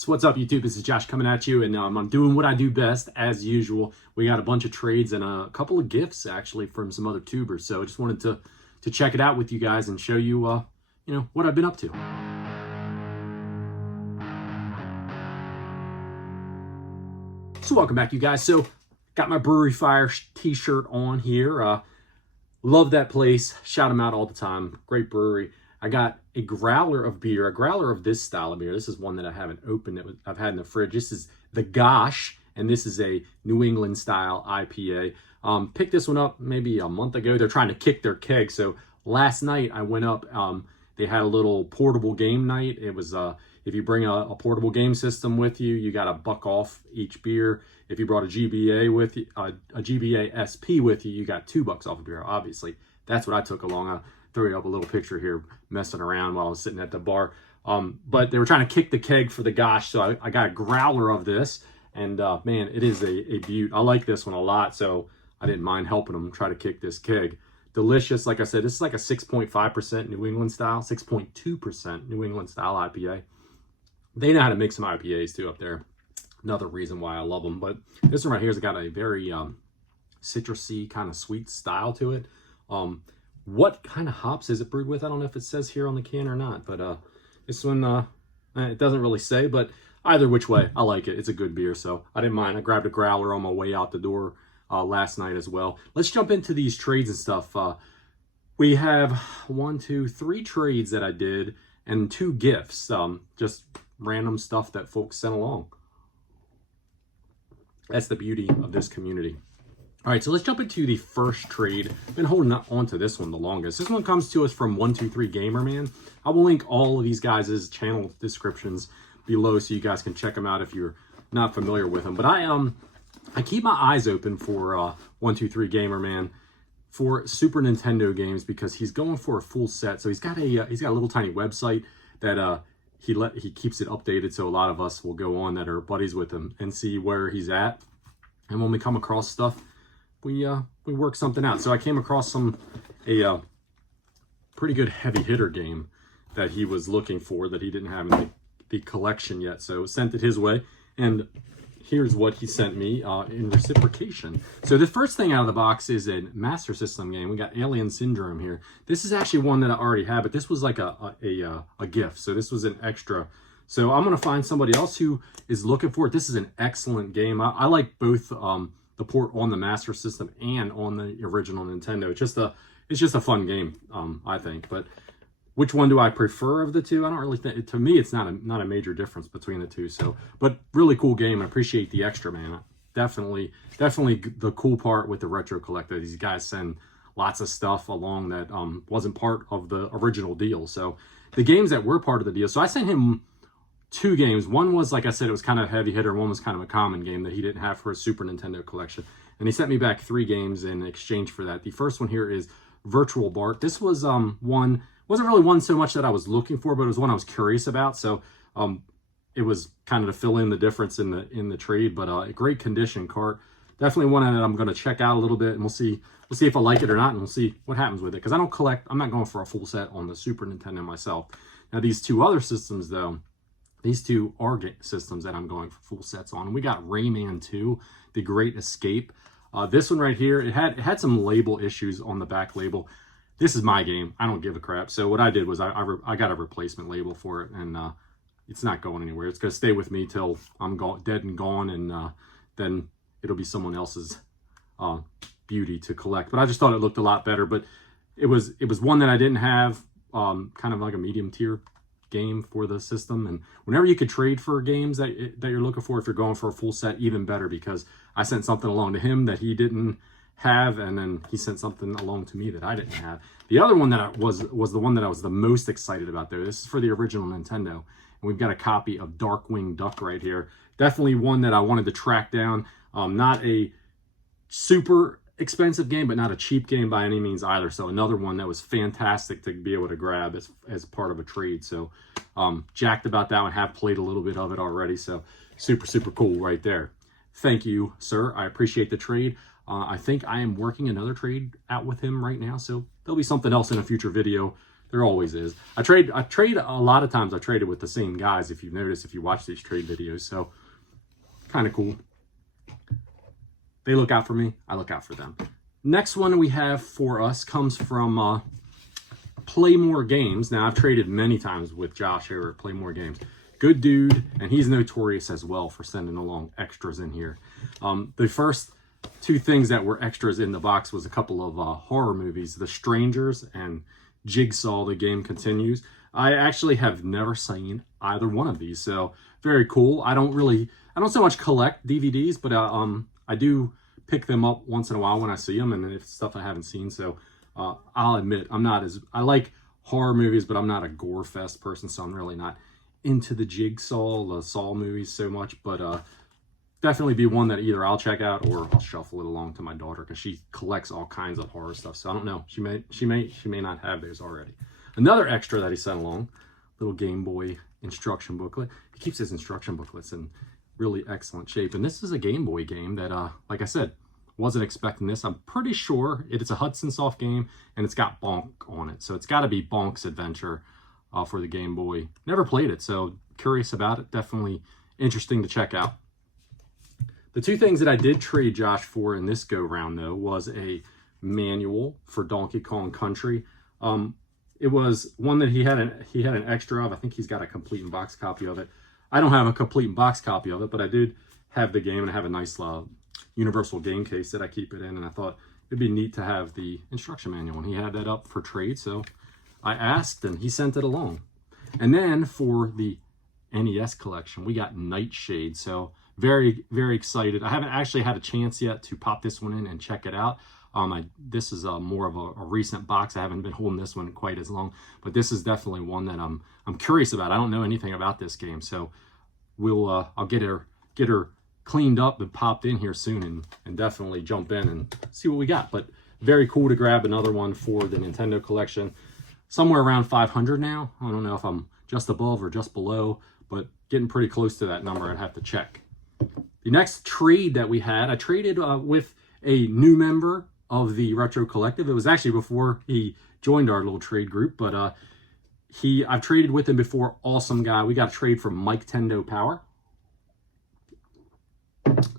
So what's up, YouTube? This is Josh coming at you, and I'm doing what I do best as usual. We got a bunch of trades and a couple of gifts actually from some other tubers. So I just wanted to check it out with you guys and show you, what I've been up to. So welcome back, you guys. So got my Brewery Fire t-shirt on here. Love that place. Shout them out all the time. Great brewery. I got a growler of beer, a growler of this style of beer. This is one that I haven't opened. I've had in the fridge. This is the Gosh, and this is a New England style IPA. Picked this one up maybe a month ago. They're trying to kick their keg. So last night I went up. They had a little portable game night. It was if you bring a portable game system with you, you got $1 off each beer. If you brought a GBA with you, a GBA SP with you, you got $2 off a beer. Obviously, that's what I took along. I'll throw you up a little picture here, messing around while I was sitting at the bar. But they were trying to kick the keg for the Gosh, so I got a growler of this, and man, it is a beaut. I like this one a lot, so I didn't mind helping them try to kick this keg. Delicious. Like I said, this is like a 6.5% New England style, 6.2% New England style IPA. They know how to make some IPAs too up there. Another reason why I love them. But this one right here has got a very citrusy kind of sweet style to it. What kind of hops is it brewed with? I don't know if it says here on the can or not, but this one, it doesn't really say, but either which way, I like it. It's a good beer, so I didn't mind. I grabbed a growler on my way out the door last night as well. Let's jump into these trades and stuff. We have 3 trades that I did and 2 gifts, just random stuff that folks sent along. That's the beauty of this community. All right, so let's jump into the first trade. I've been holding on to this one the longest. This one comes to us from 123 Gamer Man. I will link all of these guys' channel descriptions below so you guys can check them out if you're not familiar with them. But I keep my eyes open for 123 Gamer Man for Super Nintendo games because he's going for a full set. So he's got a little tiny website that he keeps it updated, so a lot of us will go on that are buddies with him and see where he's at. And when we come across stuff, we work something out. So I came across a pretty good heavy hitter game that he was looking for that he didn't have in the collection yet. So sent it his way, and here's what he sent me in reciprocation. So the first thing out of the box is a Master System game. We got Alien Syndrome here. This is actually one that I already had, but this was like a gift. So this was an extra. So I'm gonna find somebody else who is looking for it. This is an excellent game. I like both the port on the Master System and on the original Nintendo. It's just a fun game, I think. But which one do I prefer of the two? I don't really think. To me, it's not a major difference between the two. So, but really cool game. I appreciate the extra, man. Definitely the cool part with the retro collector. These guys send lots of stuff along that wasn't part of the original deal. So the games that were part of the deal. So I sent him 2 games. One was, like I said, it was kind of a heavy hitter. One was kind of a common game that he didn't have for a Super Nintendo collection. And he sent me back 3 games in exchange for that. The first one here is Virtual Bart. This was one, wasn't really one so much that I was looking for, but it was one I was curious about. So it was kind of to fill in the difference in the trade, but a great condition cart. Definitely one that I'm going to check out a little bit, and we'll see if I like it or not, and we'll see what happens with it. Because I don't collect, I'm not going for a full set on the Super Nintendo myself. Now these 2 other systems though, these 2 are systems that I'm going for full sets on. And we got Rayman 2, The Great Escape. This one right here, it had some label issues on the back label. This is my game. I don't give a crap. So what I did was I got a replacement label for it, and it's not going anywhere. It's going to stay with me till I'm dead and gone, and then it'll be someone else's beauty to collect. But I just thought it looked a lot better. But it was one that I didn't have, kind of like a medium tier game for the system. And whenever you could trade for games that you're looking for, if you're going for a full set, even better, because I sent something along to him that he didn't have, and then he sent something along to me that I didn't have. The other one that was the one that I was the most excited about there. This is for the original Nintendo, and we've got a copy of Darkwing Duck right here. Definitely one that I wanted to track down. Not a super expensive game, but not a cheap game by any means either. So another one that was fantastic to be able to grab as part of a trade. So jacked about that one. Have played a little bit of it already. So super cool right there. Thank you, sir. I appreciate the trade. I think I am working another trade out with him right now. So there'll be something else in a future video There always is. I trade a lot of times. I traded with the same guys. If you've noticed, if you watch these trade videos, so kind of cool. They look out for me. I look out for them. Next one we have for us comes from Play More Games. Now I've traded many times with Josh here at Play More Games. Good dude, and he's notorious as well for sending along extras in here. The first two things that were extras in the box was a couple of horror movies, The Strangers and Jigsaw, The Game Continues. I actually have never seen either one of these, so very cool. I don't so much collect DVDs, but I do pick them up once in a while when I see them, and it's stuff I haven't seen. So I'll admit I like horror movies, but I'm not a gore fest person, so I'm really not into the the Saw movies so much. But definitely be one that either I'll check out or I'll shuffle it along to my daughter, because she collects all kinds of horror stuff. So I don't know. She may not have those already. Another extra that he sent along, little Game Boy instruction booklet. He keeps his instruction booklets in really excellent shape. And this is a Game Boy game that, like I said, wasn't expecting this. I'm pretty sure it's a Hudson Soft game, and it's got Bonk on it. So it's got to be Bonk's Adventure for the Game Boy. Never played it, so curious about it. Definitely interesting to check out. The two things that I did trade Josh for in this go-round, though, was a manual for Donkey Kong Country. It was one that he had an extra of. I think he's got a complete in box copy of it. I don't have a complete in box copy of it, but I did have the game, and I have a nice universal game case that I keep it in, and I thought it'd be neat to have the instruction manual, and he had that up for trade, so I asked, and he sent it along. And then for the NES collection, we got Nightshade, so very, very excited. I haven't actually had a chance yet to pop this one in and check it out. This is more of a recent box. I haven't been holding this one quite as long, but this is definitely one that I'm curious about. I don't know anything about this game, so I'll get her cleaned up and popped in here soon, and definitely jump in and see what we got. But very cool to grab another one for the Nintendo collection. Somewhere around 500 now. I don't know if I'm just above or just below, but getting pretty close to that number. I'd have to check. The next trade that we had, I traded with a new member of the Retro Collective. It was actually before he joined our little trade group, but I've traded with him before. Awesome guy. We got a trade from Mike Tendo Power.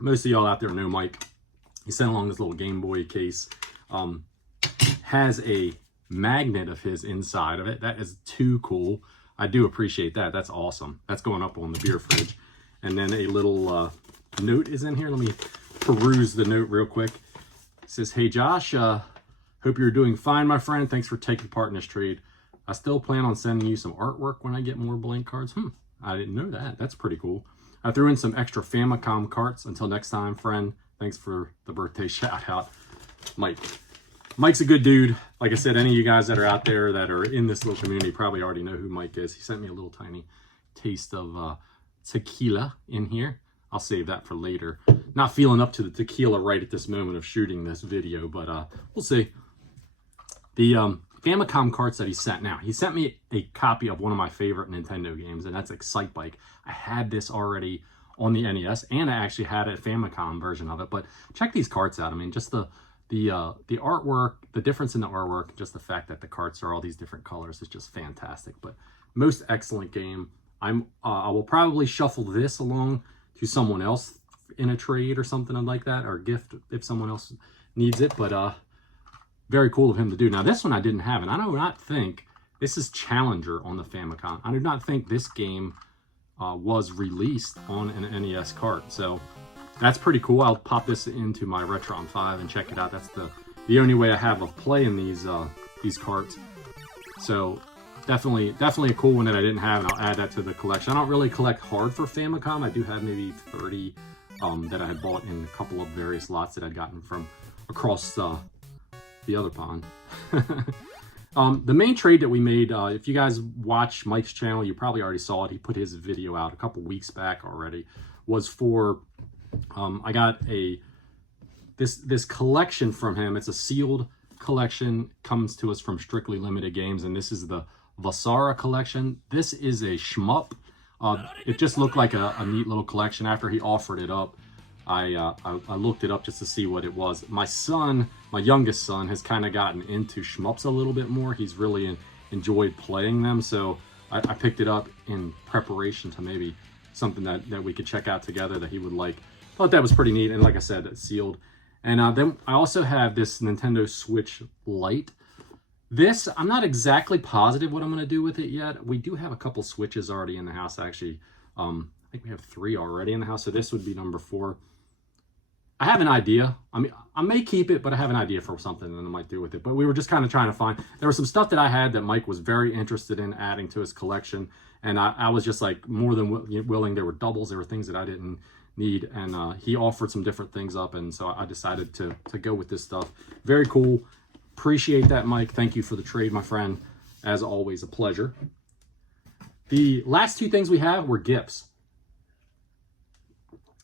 Most of y'all out there know Mike. He sent along this little Game Boy case. Has a magnet of his inside of it. That is too cool. I do appreciate that. That's awesome. That's going up on the beer fridge. And then a little note is in here. Let me peruse the note real quick. It says, "Hey Josh, hope you're doing fine, my friend. Thanks for taking part in this trade. I still plan on sending you some artwork when I get more blank cards." I didn't know that. That's pretty cool. I threw in some extra Famicom carts. Until next time, friend. Thanks for the birthday shout out, Mike. Mike's a good dude. Like I said, any of you guys that are out there that are in this little community probably already know who Mike is. He sent me a little tiny taste of tequila in here. I'll save that for later. Not feeling up to the tequila right at this moment of shooting this video, but we'll see. The Famicom carts that he sent. Now, he sent me a copy of one of my favorite Nintendo games, and that's Excite Bike. I had this already on the NES, and I actually had a Famicom version of it. But check these carts out. I mean, just the artwork, the difference in the artwork, just the fact that the carts are all these different colors is just fantastic. But most excellent game. I will probably shuffle this along to someone else in a trade or something like that, or gift if someone else needs it. But very cool of him to do. Now this one I didn't have, and I do not think this is Challenger on the Famicom. I do not think this game was released on an NES cart. So that's pretty cool. I'll pop this into my Retron 5 and check it out. That's the only way I have of playing these carts. So definitely a cool one that I didn't have, and I'll add that to the collection. I don't really collect hard for Famicom. I do have maybe 30 that I had bought in a couple of various lots that I'd gotten from across the other pond. The main trade that we made, if you guys watch Mike's channel, you probably already saw it. He put his video out a couple weeks back already. Was for I got this collection from him. It's a sealed collection, comes to us from Strictly Limited Games, and this is the Vasara collection. This is a shmup. It just looked like a neat little collection. After he offered it up, I looked it up just to see what it was. My youngest son, has kind of gotten into shmups a little bit more. He's really enjoyed playing them. So I picked it up in preparation to maybe something that we could check out together that he would like. Thought that was pretty neat. And like I said, it's sealed. And then I also have this Nintendo Switch Lite. This, I'm not exactly positive what I'm going to do with it yet. We do have a couple Switches already in the house, actually. I think we have 3 already in the house, so this would be number 4. I have an idea. I mean, I may keep it, but I have an idea for something that I might do with it. But we were just kind of trying to find, there was some stuff that I had that Mike was very interested in adding to his collection. And I was just like more than willing. There were doubles, there were things that I didn't need. And he offered some different things up. And so I decided to go with this stuff. Very cool. Appreciate that, Mike. Thank you for the trade, my friend. As always, a pleasure. The last 2 things we have were gifts.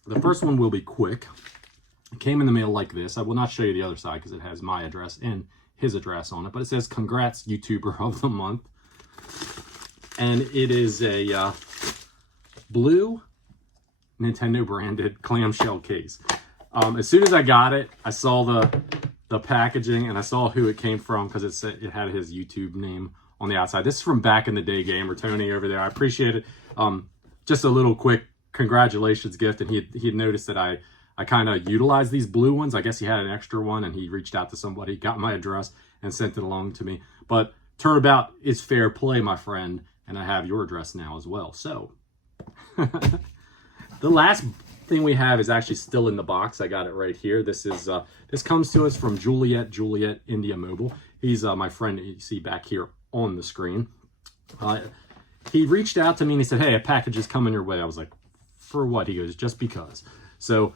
The first one will be quick. It came in the mail like this. I will not show you the other side because it has my address and his address on it. But it says, "Congrats, YouTuber of the Month." And it is a blue Nintendo branded clamshell case. As soon as I got it, I saw the packaging and I saw who it came from because it had his YouTube name on the outside. This is from back in the day, Gamer Tony over there. I appreciate it. Just a little quick congratulations gift. And he had noticed that I kind of utilized these blue ones. I guess he had an extra one and he reached out to somebody, got my address and sent it along to me. But turnabout is fair play, my friend. And I have your address now as well. So the last thing we have is actually still in the box. I got it right here. This is this comes to us from Juliet India Mobile. He's my friend you see back here on the screen. He reached out to me and he said, "Hey, a package is coming your way." I was like, "For what?" He goes, "Just because." So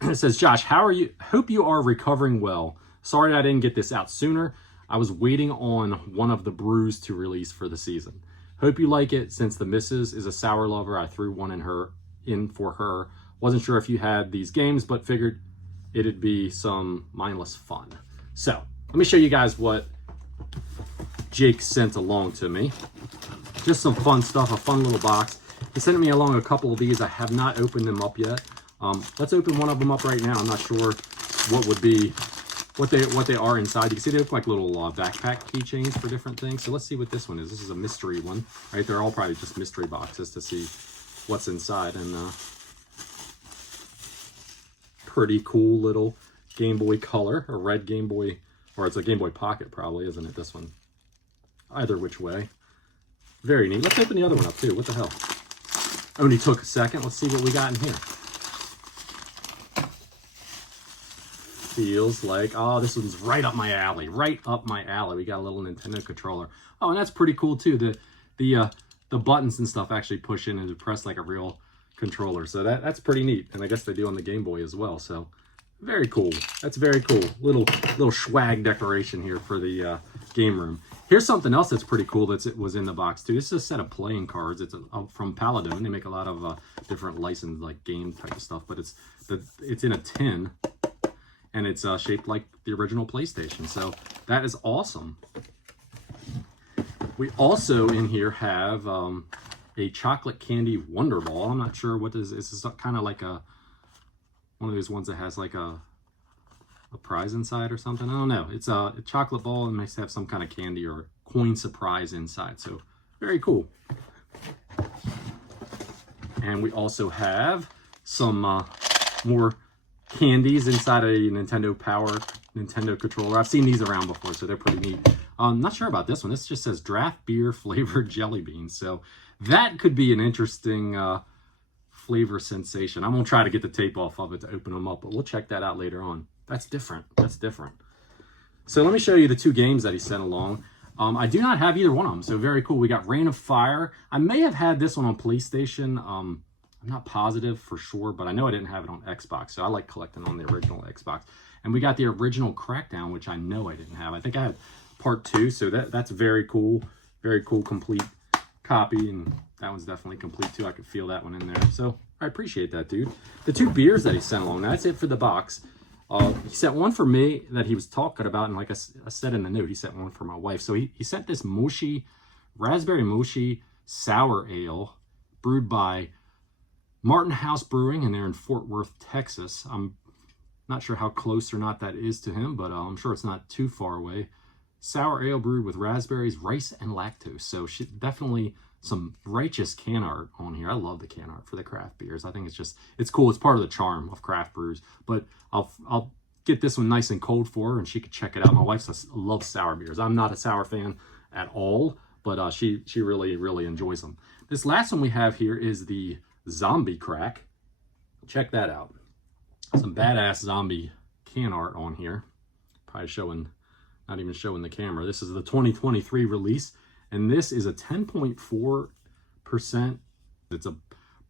it says, "Josh, how are you? Hope you are recovering well. Sorry I didn't get this out sooner. I was waiting on one of the brews to release for the season. Hope you like it. Since the missus is a sour lover, I threw one in for her. Wasn't sure if you had these games, but figured it'd be some mindless fun." So let me show you guys what Jake sent along to me. Just some fun stuff, a fun little box. He sent me along a couple of these. I have not opened them up yet. Let's open one of them up right now. I'm not sure what they are inside. You can see they look like little backpack keychains for different things. So let's see what this one is. This is a mystery one, right? They're all probably just mystery boxes to see what's inside. And pretty cool little Game Boy Color, a red Game Boy, or it's a Game Boy Pocket probably, isn't it? This one. Either which way. Very neat. Let's open the other one up too. What the hell? Only took a second. Let's see what we got in here. Feels like, oh, this one's right up my alley. Right up my alley. We got a little Nintendo controller. Oh, and that's pretty cool too. The buttons and stuff actually push in and press like a real controller. So that's pretty neat. And I guess they do on the Game Boy as well. So very cool. That's very cool. Little swag decoration here for the game room. Here's something else that's pretty cool it was in the box too. This is a set of playing cards. It's from Paladin. They make a lot of different licensed like game type of stuff, but it's in a tin. And it's shaped like the original PlayStation. So that is awesome. We also in here have a chocolate candy Wonder Ball. I'm not sure what this is. This is kind of like one of those ones that has like a prize inside or something. I don't know. It's a chocolate ball and makes have some kind of candy or coin surprise inside. So very cool. And we also have some more candies inside a Nintendo controller. I've seen these around before, so they're pretty neat. I'm not sure about this one. This just says draft beer flavored jelly beans. So that could be an interesting flavor sensation. I'm gonna try to get the tape off of it to open them up, but we'll check that out later on. That's different. That's different. So let me show you the 2 games that he sent along. I do not have either one of them, so very cool. We got Reign of Fire. I may have had this one on PlayStation. I'm not positive for sure, but I know I didn't have it on Xbox, so I like collecting on the original Xbox. And we got the original Crackdown, which I know I didn't have. I think I had part 2, so that's very cool. Very cool, complete copy, and that one's definitely complete too. I could feel that one in there. So I appreciate that, dude. The 2 beers that he sent along, that's it for the box. He sent one for me that he was talking about, and like I said in the note, he sent one for my wife. So he sent this raspberry mochi sour ale brewed by Martin House Brewing, and they're in Fort Worth, Texas. I'm not sure how close or not that is to him, but I'm sure it's not too far away. sour ale brewed with raspberries, rice, and lactose. So definitely some righteous can art on here. I love the can art for the craft beers. I think it's cool. It's part of the charm of craft brews. But I'll get this one nice and cold for her, and she could check it out. My wife loves sour beers. I'm not a sour fan at all, but she really, really enjoys them. This last one we have here is the Zombie Crack. Check that out. Some badass zombie can art on here. Probably showing, not even showing the camera. This is the 2023 release, and this is a 10.4%. It's a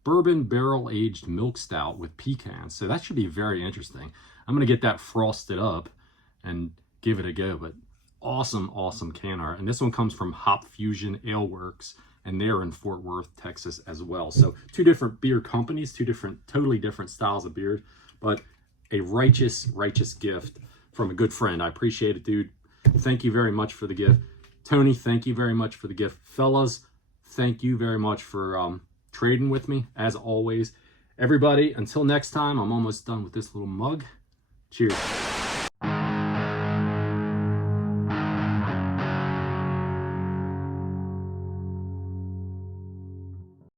bourbon barrel-aged milk stout with pecans. So that should be very interesting. I'm going to get that frosted up and give it a go. But awesome, awesome can art. And this one comes from Hop Fusion Ale Works, and they're in Fort Worth, Texas as well. So two different beer companies, totally different styles of beer, but a righteous gift from a good friend. I appreciate it, dude. Thank you very much for the gift. Tony, thank you very much for the gift. Fellas, thank you very much for trading with me, as always. Everybody, until next time, I'm almost done with this little mug. Cheers.